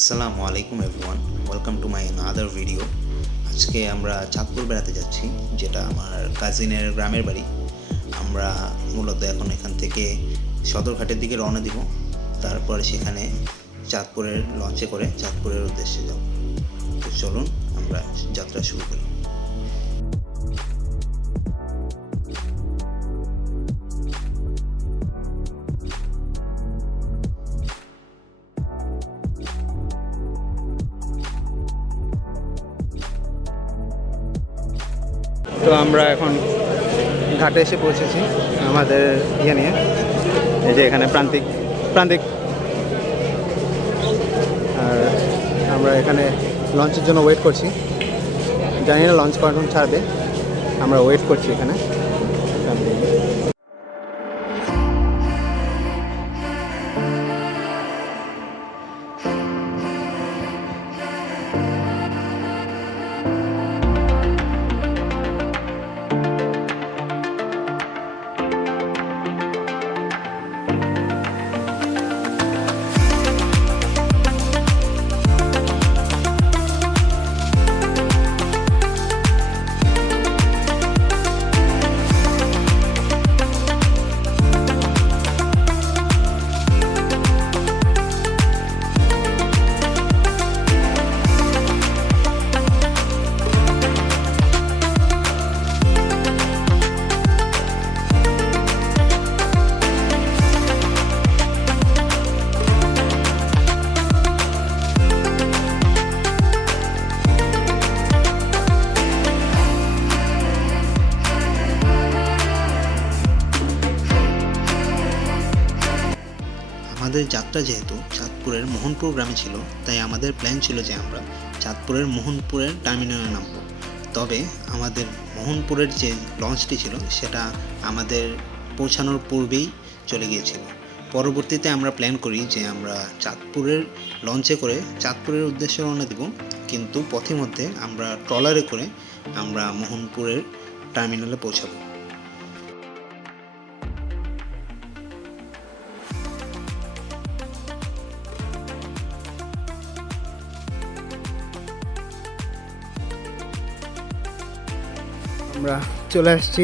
আসসালামু আলাইকুম everyone, welcome to my another video. আজকে আমরা চাঁদপুর বেড়াতে যাচ্ছি, যেটা আমার কাজিনের গ্রামের বাড়ি। আমরা মূলত এখন এখান থেকে সদরঘাটের দিকে রওনা দিব, তারপরে সেখানে চাঁদপুরের লঞ্চে করে চাঁদপুরের উদ্দেশ্যে যাব। তো চলুন আমরা যাত্রা শুরু করি। তো আমরা এখন ঘাটে এসে পৌঁছেছি আমাদের ইয়ে নিয়ে। এই যে এখানে প্রান্তিক আর আমরা এখানে লঞ্চের জন্য ওয়েট করছি। জানি না লঞ্চ কখন ছাড়বে, আমরা ওয়েট করছি এখানে। আমাদের যাত্রা যেহেতু চাঁদপুরের মোহনপুর গ্রামে ছিল, তাই আমাদের প্ল্যান ছিল যে আমরা চাঁদপুরের মোহনপুরের টার্মিনালে নামব। তবে আমাদের মোহনপুরের যে লঞ্চটি ছিল সেটা আমাদের পৌঁছানোর পূর্বেই চলে গিয়েছিল। পরবর্তীতে আমরা প্ল্যান করি যে আমরা চাঁদপুরের লঞ্চে করে চাঁদপুরের উদ্দেশ্যে রওনা দেব, কিন্তু পথিমধ্যে আমরা ট্রলারে করে আমরা মোহনপুরের টার্মিনালে পৌঁছাবো। আমরা চলে আসছি,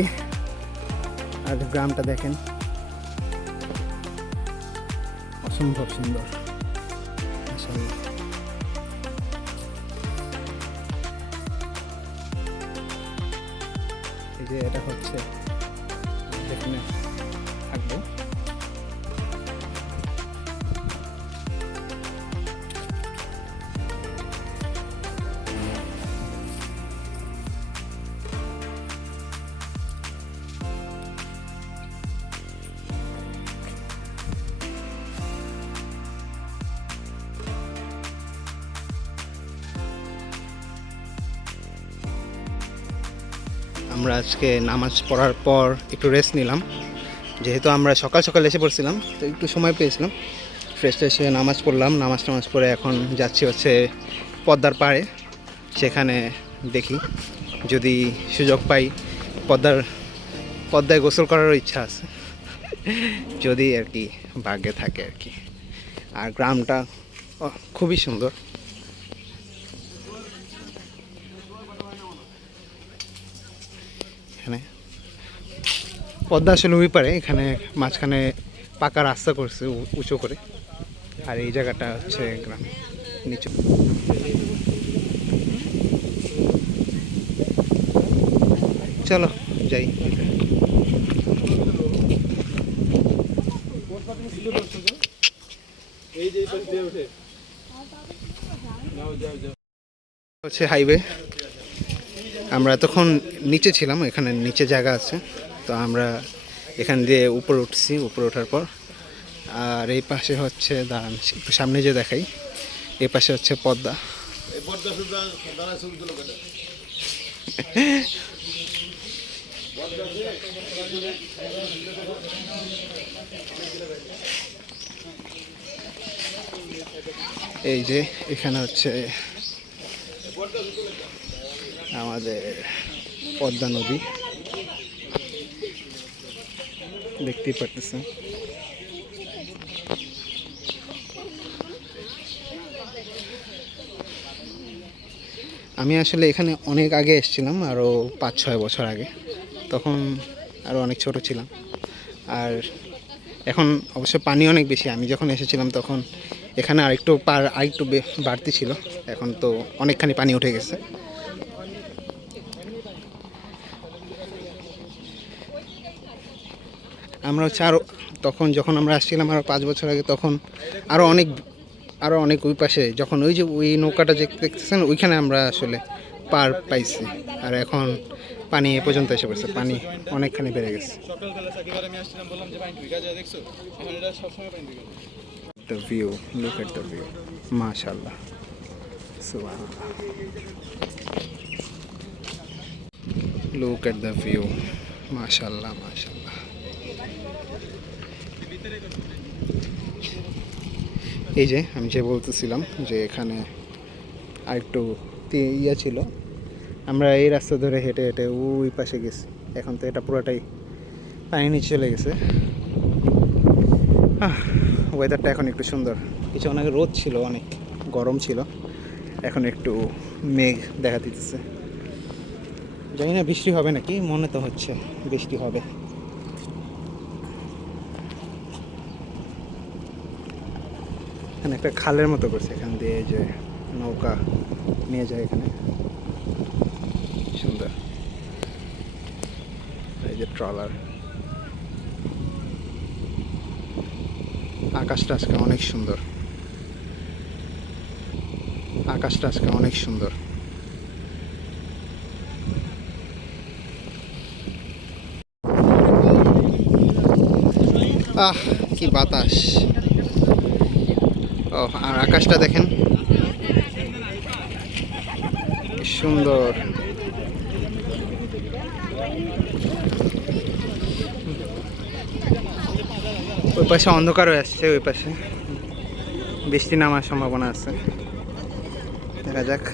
আর গ্রামটা দেখেন, অসম্ভব সুন্দর। মাশাআল্লাহ। এই যে এটা হচ্ছে যেখানে থাকবো। আমরা আজকে নামাজ পড়ার পর একটু রেস্ট নিলাম, যেহেতু আমরা সকাল সকাল এসে পড়ছিলাম, তো একটু সময় পেয়েছিলাম। ফ্রেশ এসে নামাজ পড়লাম, নামাজ পড়ে এখন যাচ্ছি হচ্ছে পদ্মার পাড়ে। সেখানে দেখি যদি সুযোগ পাই, পদ্মায় গোসল করারও ইচ্ছা আছে, যদি আর কি ভাগ্যে থাকে আর কি। আর গ্রামটা খুবই সুন্দর। এখানে পদ্মা আসলে ওই পারে, এখানে মাঝখানে পাকা রাস্তা করছে উঁচু করে, আর এই জায়গাটা হচ্ছে গ্রাম নিচু। চলো যাই। হচ্ছে হাইওয়ে। আমরা তখন নিচে ছিলাম, এখানে নিচে জায়গা আছে, তো আমরা এখান দিয়ে উপরে উঠছি। উপরে ওঠার পর আর এই পাশে হচ্ছে, দাঁড়ান একটু সামনে যে দেখাই, এই পাশে হচ্ছে পদ্মা। এই যে এখানে হচ্ছে আমাদের পদ্মা নদী, দেখতেই পারতেছেন। আমি আসলে এখানে অনেক আগে এসেছিলাম, আরও 5-6 বছর আগে। তখন আরও অনেক ছোট ছিলাম। আর এখন অবশ্য পানি অনেক বেশি। আমি যখন এসেছিলাম তখন এখানে আরেকটু বাড়তি ছিল। এখন তো অনেকখানি পানি উঠে গেছে। আমরা হচ্ছে তখন যখন আমরা আসছিলাম আরও 5 বছর আগে, তখন আরও অনেক ওই পাশে, যখন ওই যে ওই নৌকাটা যে দেখতেছেন ওইখানে আমরা আসলে পার পাইছি। আর এখন পানি এ পর্যন্ত এসে পড়ছে, পানি অনেকখানি বেড়ে গেছে। The view, look at the view, mashallah, subhanallah, look at the view, mashallah, mashallah. এই যে আমি যে বলতেছিলাম যে এখানে আরেকটু ইয়ে ছিল, আমরা এই রাস্তা ধরে হেঁটে হেঁটে ওই পাশে গেছি। এখন তো এটা পুরোটাই পানি নিচে চলে গেছে। ওয়েদারটা এখন একটু সুন্দর। কিছুক্ষণ আগে রোদ ছিল, অনেক গরম ছিল, এখন একটু মেঘ দেখা দিতেছে। জানি না বৃষ্টি হবে নাকি, মনে তো হচ্ছে বৃষ্টি হবে। এখানে একটা খালের মতো করছে, এখান দিয়ে যে নৌকা নিয়ে যায় এখানে, সুন্দর। এই যে ট্রলার। আকাশটা আজকে অনেক সুন্দর, আকাশটা আজকে অনেক সুন্দর। কি বাতাস! ও, আর আকাশটা দেখেন সুন্দর। ওই পাশে অন্ধকার হয়ে আসছে, ওই পাশে বৃষ্টি নামার সম্ভাবনা আছে, দেখা যাক।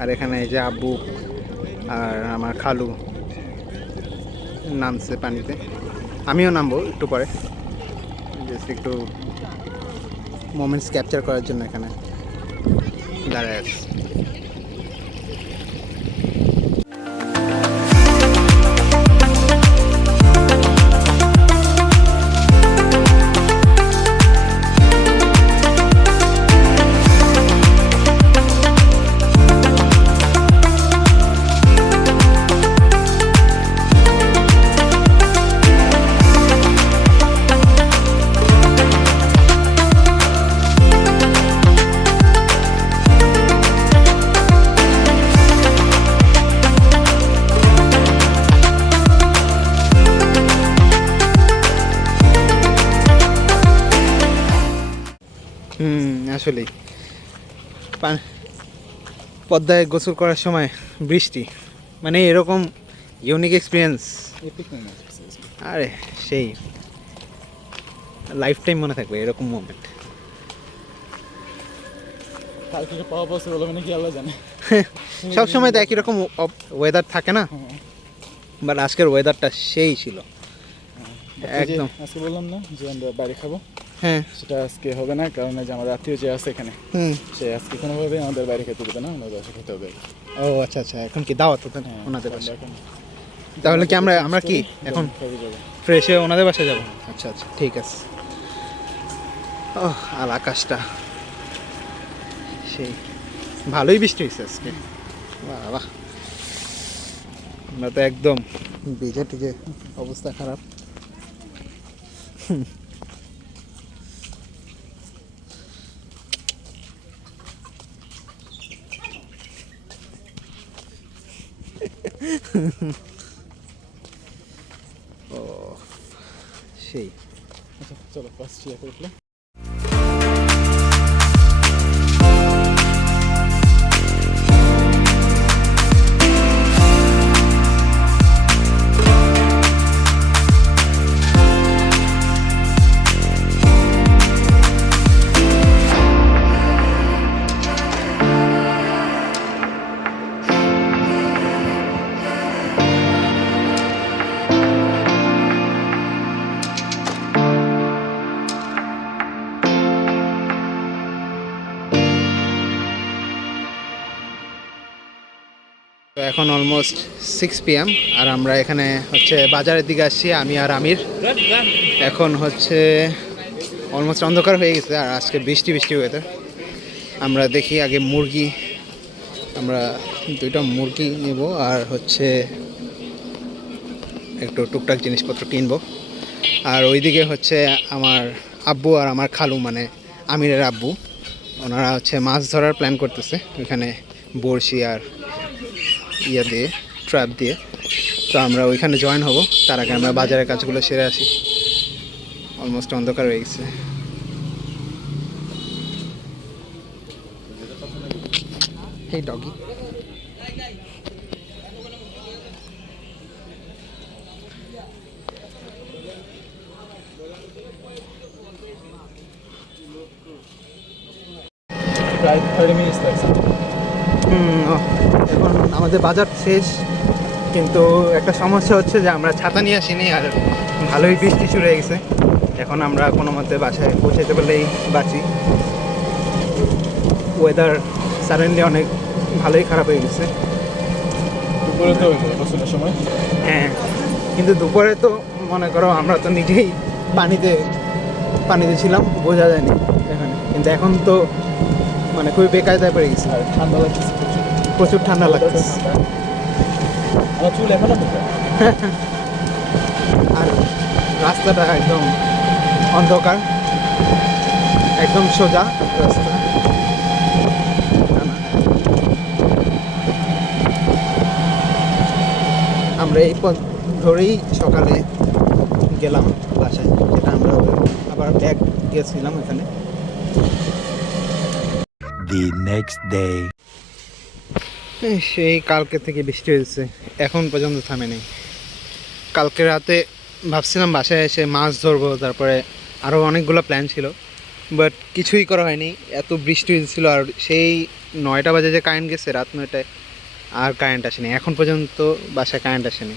আর এখানে এই যে আব্বু আর আমার খালু নামছে পানিতে, আমিও নামবো একটু পরে, জাস্ট একটু মোমেন্টস ক্যাপচার করার জন্য এখানে দাঁড়ায় আছি। আসলেই পদ্মায় গোসল করার সময় বৃষ্টি, মানে এরকম ইউনিক এক্সপিরিয়েন্স। আরে সেই লাইফ টাইম মনে থাকবে এরকম মোমেন্ট। সব সময় তো একই রকম ওয়েদার থাকে না, বাট আজকের ওয়েদারটা সেই ছিল একদম। আজকে বললাম না যে আমরা বাইরে খাবো, হ্যাঁ সেটা আজকে হবে না, কারণ যে আমার আত্মীয় যে আছে এখানে, সে আজকে কোনোভাবে আমাদের বাইরে খেতে দেবে না, আমাদের বাসা খেতে হবে। ও আচ্ছা আচ্ছা, এখন কি দাওয়াত ওনাদের বাসায়? তাহলে কি আমরা কি এখন ফ্রেশ হয়ে ওনাদের বাসায় যাবো? আচ্ছা আচ্ছা, ঠিক আছে। ও, আর আকাশটা সেই ভালোই বৃষ্টি হয়েছে আজকে, বাহ বাহ। আমরা তো একদম ভিজে টিজে অবস্থা খারাপ। ও সেই, আচ্ছা চলো ফার্স্ট চেয়ার করে উঠলে। তো এখন অলমোস্ট 6 PM আর আমরা এখানে হচ্ছে বাজারের দিকে আসছি আমি আর আমির। এখন হচ্ছে অলমোস্ট অন্ধকার হয়ে গেছে আর আজকে বৃষ্টি বৃষ্টি ওয়েদার। আমরা দেখি আগে মুরগি, আমরা 2টা মুরগি নেব আর হচ্ছে একটু টুকটাক জিনিসপত্র কিনবো। আর ওইদিকে হচ্ছে আমার আব্বু আর আমার খালু মানে আমিরের আব্বু, ওনারা হচ্ছে মাছ ধরার প্ল্যান করতেছে ওইখানে বড়শি আর ইয়ে দিয়ে ট্র্যাপ দিয়ে। তো আমরা ওইখানে জয়েন হব, তার আগে আমরা বাজারের কাজগুলো সেরে আসি। অলমোস্ট অন্ধকার হয়ে গেছে। হেই ডগি, প্রায় 30 মিনিট লাগছে। এখন আমাদের বাজার শেষ, কিন্তু একটা সমস্যা হচ্ছে যে আমরা ছাতা নিয়ে আসিনি আর ভালোই বৃষ্টি শুরু হয়ে গেছে। এখন আমরা কোনো মতে বাসায় পৌঁছাতে পারলেই বাঁচি। ওয়েদার সাডেনলি অনেক ভালোই খারাপ হয়ে গেছে। দুপুরে তো হয়েছে গোসলের সময়। হ্যাঁ, কিন্তু দুপুরে তো মনে করো আমরা তো নিজেই পানিতে ছিলাম, বোঝা যায়নি এখানে। কিন্তু এখন তো মানে খুবই বেকায়দায় পড়ে গেছে, আর ঠান্ডা লাগছে প্রচুর ঠান্ডা লাগছে। আমার চুল এখনো আর রাস্তাটা একদম অন্ধকার, একদম সোজা রাস্তা। আমরা এই পথ ধরেই সকালে গেলাম বাসায়, যেটা আমরা আবার ব্যাগ গিয়েছিলাম এখানে। The next day. সেই কালকে থেকে বৃষ্টি হয়েছে, এখন পর্যন্ত থামে নেই। কালকে রাতে ভাবছিলাম বাসায় এসে মাছ ধরবো, তারপরে আরও অনেকগুলো প্ল্যান ছিল, বাট কিছুই করা হয়নি, এত বৃষ্টি হয়েছিল। আর সেই 9টা বাজে যে কারেন্ট গেছে, রাত 9টায়, আর কারেন্ট আসেনি, এখন পর্যন্ত বাসায় কারেন্ট আসেনি।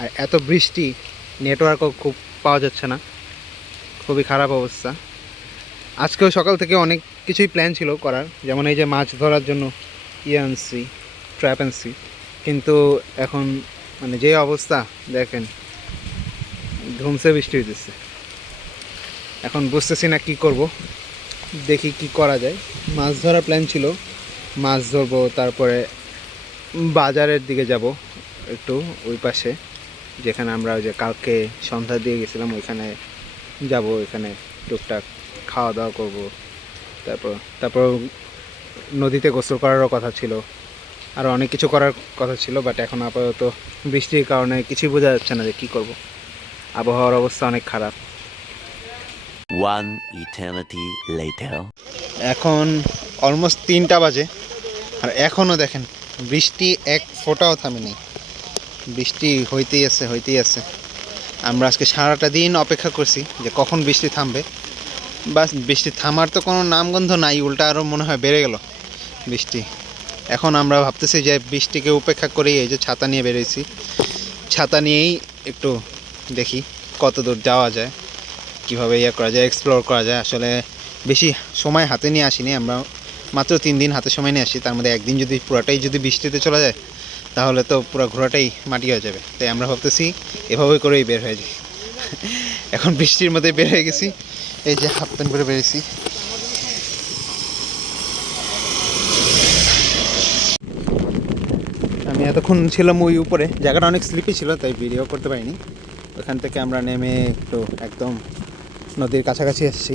আর এত বৃষ্টি, নেটওয়ার্কও খুব পাওয়া যাচ্ছে না, খুবই খারাপ অবস্থা। আজকেও সকাল থেকে অনেক কিছুই প্ল্যান ছিল করার, যেমন এই যে মাছ ধরার জন্য আনছি, ট্র্যাপ আনছি, কিন্তু এখন মানে যে অবস্থা দেখেন, ধুমসে বৃষ্টি হইতেছে। এখন বুঝতেছি না কি করব, দেখি কি করা যায়। মাছ ধরার প্ল্যান ছিল, মাছ ধরবো, তারপরে বাজারের দিকে যাব একটু ওই পাশে, যেখানে আমরা ওই যে কালকে সন্ধ্যা দিয়ে গেছিলাম ওইখানে যাব, ওইখানে টুকটাক খাওয়া দাওয়া করবো। তারপর নদীতে গোসল করারও কথা ছিল, আরও অনেক কিছু করার কথা ছিল, বাট এখন আপাতত বৃষ্টির কারণে কিছুই বোঝা যাচ্ছে না যে কী করব। আবহাওয়ার অবস্থা অনেক খারাপ। One eternity later. এখন অলমোস্ট 3টা বাজে আর এখনও দেখেন বৃষ্টি এক ফোঁটাও থামেনি, বৃষ্টি হইতেই আছে। আমরা আজকে সারাটা দিন অপেক্ষা করছি যে কখন বৃষ্টি থামবে, বাস বৃষ্টি থামার তো কোনো নামগন্ধ নাই, উল্টা আরও মনে হয় বেড়ে গেল বৃষ্টি। এখন আমরা ভাবতেছি যে বৃষ্টিকে উপেক্ষা করেই এই যে ছাতা নিয়ে বেরিয়েছি, ছাতা নিয়েই একটু দেখি কত দূর যাওয়া যায়, কীভাবে করা যায়, এক্সপ্লোর করা যায়। আসলে বেশি সময় হাতে নিয়ে আসিনি আমরা, মাত্র 3 দিন হাতে সময় নিয়ে আসি, তার মধ্যে একদিন যদি পুরাটাই যদি বৃষ্টিতে চলে যায় তাহলে তো পুরো ঘোরাটাই মাটি হয়ে যাবে। তাই আমরা ভাবতেছি এভাবে করেই বের হয়ে যাই। এখন বৃষ্টির মধ্যে বের হয়ে গেছি, এই যে হাফ প্যান্ট পরে বেরিয়েছি। আমি এতক্ষণ ছিলাম ওই উপরে, জায়গাটা অনেক স্লিপি ছিল তাই ভিডিও করতে পারিনি। ওখান থেকে আমরা নেমে একটু একদম নদীর কাছাকাছি এসেছি।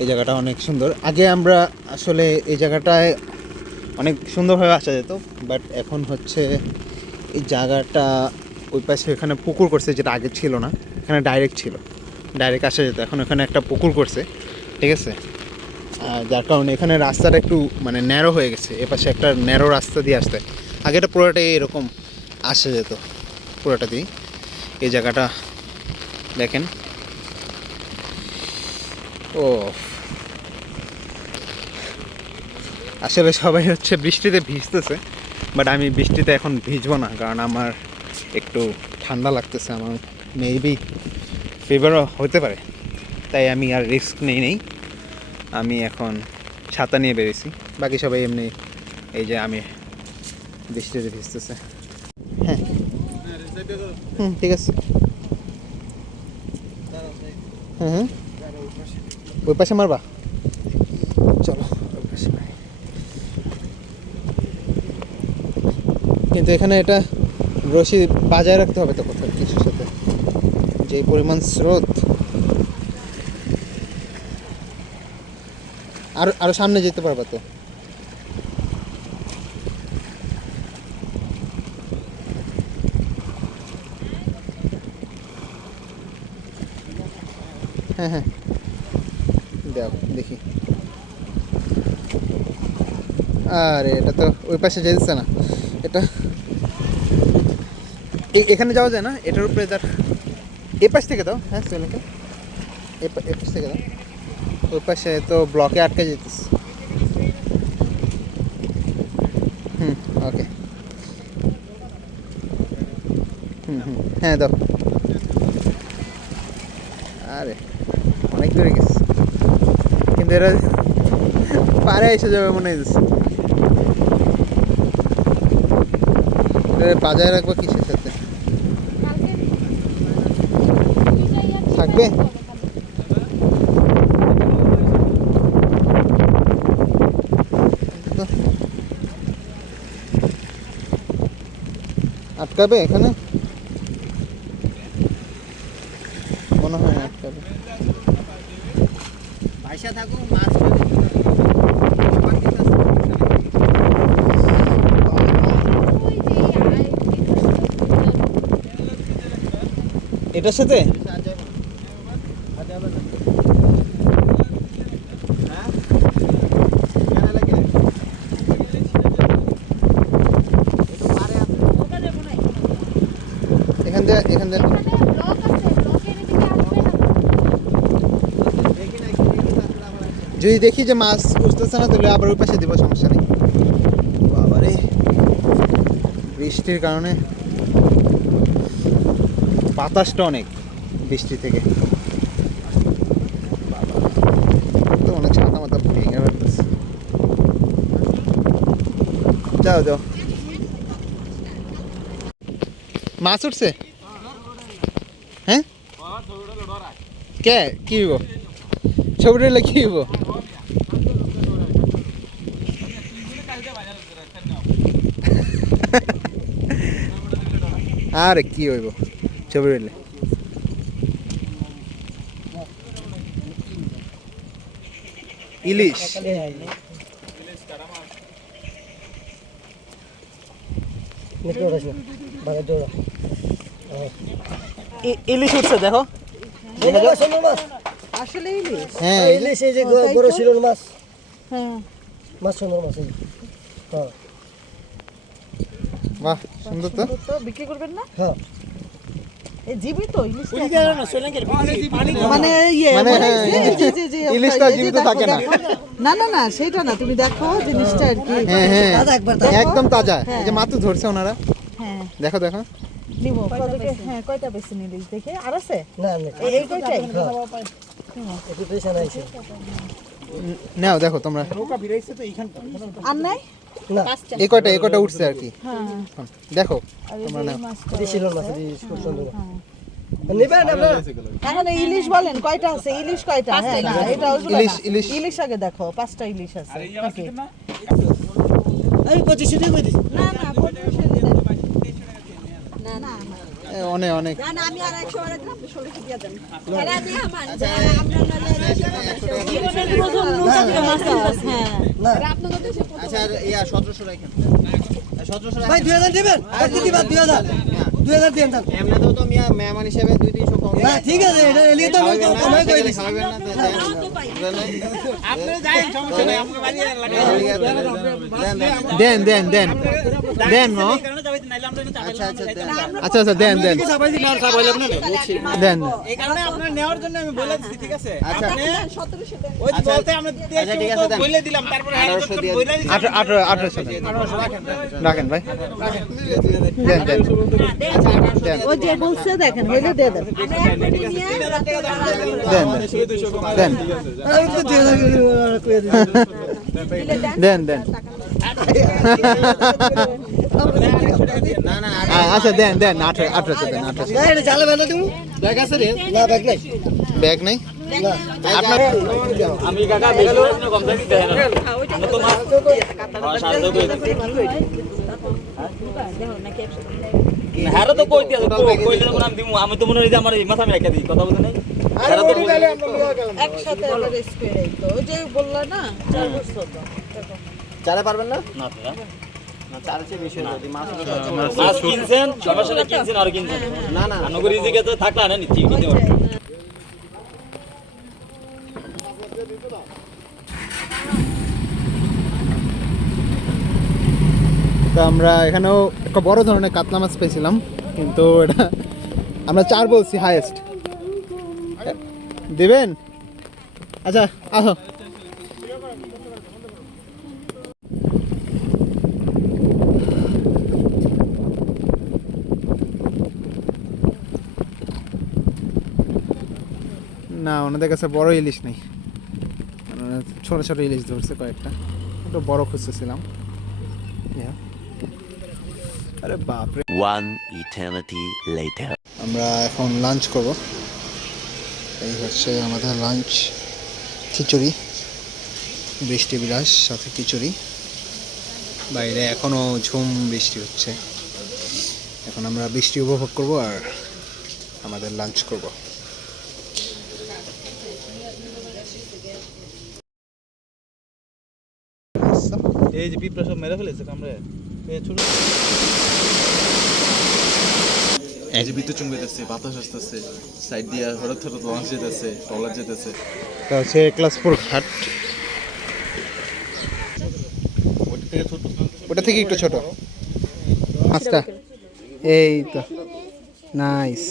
এই জায়গাটা অনেক সুন্দর। আগে আমরা আসলে এই জায়গাটায় অনেক সুন্দরভাবে আসা যেত, বাট এখন হচ্ছে এই জায়গাটা ওই পাশে এখানে পুকুর করছে, যেটা আগে ছিল না, এখানে ডাইরেক্ট আসা যেত, এখন এখানে একটা পুকুর করছে, ঠিক আছে। যার কারণে এখানে রাস্তাটা একটু মানে ন্যারো হয়ে গেছে, এপাশে একটা ন্যারো রাস্তা দিয়ে আসতে, আগে এটা পুরোটাই এরকম আসা যেত পুরোটা দিয়ে। এই জায়গাটা দেখেন, ও আসলে সবাই হচ্ছে বৃষ্টিতে ভিজতেছে, বাট আমি বৃষ্টিতে এখন ভিজবো না, কারণ আমার একটু ঠান্ডা লাগতেছে, আমার মেবি ফিভারও হতে পারে, তাই আমি আর রিস্ক নেই। আমি এখন ছাতা নিয়ে বেরিয়েছি, বাকি সবাই এমনি এই যে আমি বৃষ্টিতে ভিজতেছে। হ্যাঁ ঠিক আছে। হ্যাঁ ওই পাশে মারবা, চলো ওই পাশে মারি। কিন্তু এখানে এটা রশি বাজায় রাখতে হবে তো কোথাও কিছুর সাথে, যে পরিমাণ স্রোত। আরো সামনে যেতে পারবা তো? হ্যাঁ হ্যাঁ দেখি। আরে এটা তো ওই পাশে যেতেছে না, এটা এখানে যাওয়া যায় না, এটার উপরে তার এ পাশ থেকে দাও। হ্যাঁ সোহেলকে এ পাশ থেকে দাও, ওই পাশে তো ব্লকে আটকে যেতেছে। ওকে হ্যাঁ দাও। আরে অনেক দূরে গেছে, কিন্তু এরা পারে এসে যাবে মনে হচ্ছে। বাজায় রাখবো কিসের সাথে থাকবে? আটকাবে এখানে মনে হয় না আটকাবে। পয়সা থাকুক মাছ এটার সাথে এখান দিয়ে যদি দেখি যে মাছ উঠতেছে না তাহলে আবার ওই পাশে দিব, সমস্যা নেই। বাবারে বৃষ্টির কারণে বাতাসটা অনেক বৃষ্টি থেকে, তো অনেক ছাতা মাথা ভেঙে ফেলতেছে। যাও যাও, মাছ উঠছে? হ্যাঁ কে কি হইব? ছবিটা হলে কি হইব? আরে কি হইব ছবি হইলে? ইলিশ ইলিশ উঠছে দেখো। আসলে ইলিশ? হ্যাঁ ইলিশ, এই যে বড় শিরোল মাছ, হ্যাঁ মাছ সুন্দর মাছ। হ্যাঁ বাহ সুন্দর তো। তো বিক্রি করবেন না? হ্যাঁ এই জীবিত ইলিশ মানে ইয়ে মানে মানে হ্যাঁ, ইলিশটা এই যে জীবিত দেখো, থাকে না। দেখো। না না না সেটা না, তুমি দেখো জিনিসটা আর কি। হ্যাঁ হ্যাঁ তাজা একবার একদম তাজা, এই যে মাত্র ধরছে ওনারা। হ্যাঁ দেখো দেখো নিব কতকে? হ্যাঁ কয়টা বেশি ইলিশ দেখে আর আছে? না না এই কয়টাই? একটু পেছনে আইছে নাও দেখো তোমরা। আর নাই? না এই কয়টা উঠছে আর কি। হ্যাঁ দেখো আর এই তোমরা যে নাও। এই মাছটা। এই শিরোল মাছ, এই খুব সুন্দর। নেবেন আপনারা? এখন এই ইলিশ বলেন কয়টা আছে? ইলিশ কয়টা? হ্যাঁ না এটা ওগুলো ইলিশ, না। ইলিশ। ইলিশ আগে দেখো, 5টা ইলিশ আছে নাকি? আমি 25 টাকা করে দিছি। না না 25 না না অনেক অনেক না না আমি আর 100 টাকা দিলাম, 16 টাকা দিয়ে দেন। এরা দিয়ে আমার জীবনের প্রথম নৌকা থেকে মাছ আছে। হ্যাঁ না আচ্ছা ইয়া 1700 রাখেন। 1700 ভাই 2000 দিবেন? আর দিবা 2000 2000 দেন দাম। এমনি তো মিয়া মেহমান হিসেবে 2-300 কম। না ঠিক আছে, এটা এলিয়ে তো আমি কমাই কই দিছি। খাবেন না তো আপনি যাই সমস্যা নাই, আমাকে বাড়ি দেন দেন দেন দেন নো। আচ্ছা আচ্ছা আচ্ছা আচ্ছা দেন দেন দেন। এই কারণে আপনার নেওয়ার জন্য আমি বলে দিচ্ছি, ঠিক আছে? আচ্ছা ওই যে বলতে আমরা আচ্ছা, ঠিক আছে, দেন। বলে দিলাম, তারপরে 1800 দিয়ে বলে দিলাম। 1800 রাখেন ভাই, দেন দেন দেন ও যে বলছে দেখেন হইলে দিয়ে দেন। দেন দেন আমি তো 2000 কই দিছি। দেন দেন আচ্ছা দেন 1800 দেন 1800 না এটা জালে বেঁধে দিব ব্যাগ আছে রে না ব্যাগ নাই ব্যাগ নেই আপনার আমি কাকা বেশি কম থাকি দেয় না আমরা তো মাছ সাহায্য করে হ্যাঁ তো কই দিয়া কইলে না আমি দিমু আমি তো মনে হই যে আমার মাথা আমি রেখে দিই কথা বলতে নাই হ্যাঁ তো একসাথে আবার স্পিড এই তো ওই যে বললা না 4 বছর তো চালা পারবেন না না তো না চালা চেয়ে বেশি যদি মাছ মাছ কিনছেন সমস্যা নাই কিনছেন আর কিনছেন না না নগর ইজিকে তো থাকলা না নিচ্ছি কিনতে পারবেন তো আমরা এখানেও একটা বড় ধরনের কাতলা মাছ পেয়েছিলাম কিন্তু এটা আমরা 4 বলছি হাইয়েস্ট দিবেন আচ্ছা আসো না ওনাদের কাছে বড় ইলিশ নেই ওনারা ছোট ছোট ইলিশ ধরছে কয়েকটা একটু বড় খুঁজতেছিলাম Yeah. আরে বাপরে One eternity later. আমরা এখন লাঞ্চ করব এই হচ্ছে আমাদের লাঞ্চ খিচুড়ি বৃষ্টি বিলাস সাথে খিচুড়ি বাইরে এখনও ঝুম বৃষ্টি হচ্ছে এখন আমরা বৃষ্টি উপভোগ করব আর আমাদের লাঞ্চ করব এই যে পিঁপড়া সব মেরে ফেলেছে কামড়ে এই ছোট এই যে বিদ্যুৎ চমকাইতেছে বাতাস আসতেছে সাইড দিয়ে হঠাৎ হঠাৎ লঞ্চ যেতেছে ট্রলার যেতেছে এটা হচ্ছে ক্লাসপুর ঘাট ওটা থেকে একটু ছোট মাছটা এই তো নাইস